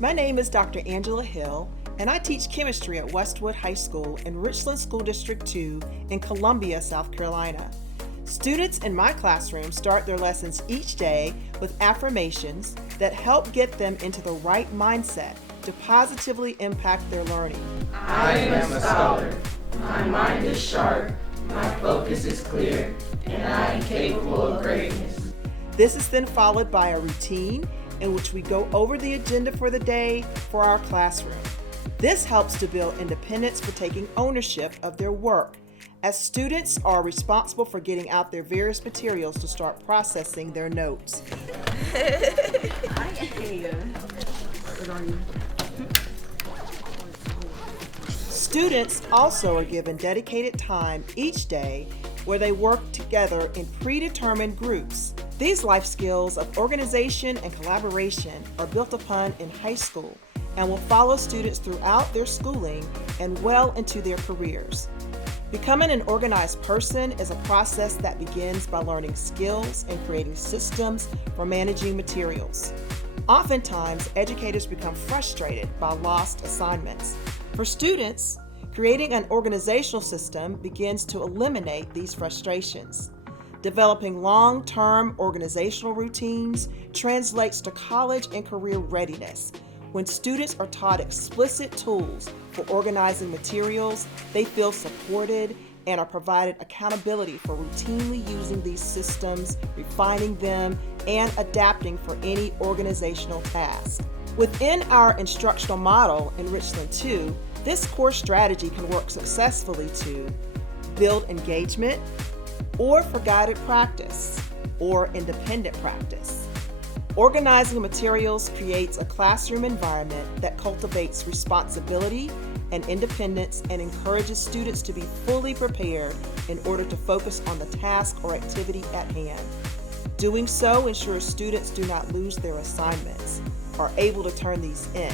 My name is Dr. Angela Hill, and I teach chemistry at Westwood High School in Richland School District 2 in Columbia, South Carolina. Students in my classroom start their lessons each day with affirmations that help get them into the right mindset to positively impact their learning. I am a scholar. My mind is sharp. My focus is clear. And I am capable of greatness. This is then followed by a routine in which we go over the agenda for the day for our classroom. This helps to build independence for taking ownership of their work, as students are responsible for getting out their various materials to start processing their notes. Students also are given dedicated time each day where they work together in predetermined groups. These life skills of organization and collaboration are built upon in high school and will follow students throughout their schooling and well into their careers. Becoming an organized person is a process that begins by learning skills and creating systems for managing materials. Oftentimes, educators become frustrated by lost assignments. For students, creating an organizational system begins to eliminate these frustrations. Developing long-term organizational routines translates to college and career readiness. When students are taught explicit tools for organizing materials, they feel supported and are provided accountability for routinely using these systems, refining them, and adapting for any organizational task. Within our instructional model in Richland 2, this core strategy can work successfully to build engagement, or for guided practice, or independent practice. Organizing materials creates a classroom environment that cultivates responsibility and independence and encourages students to be fully prepared in order to focus on the task or activity at hand. Doing so ensures students do not lose their assignments, are able to turn these in,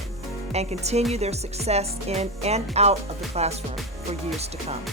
and continue their success in and out of the classroom for years to come.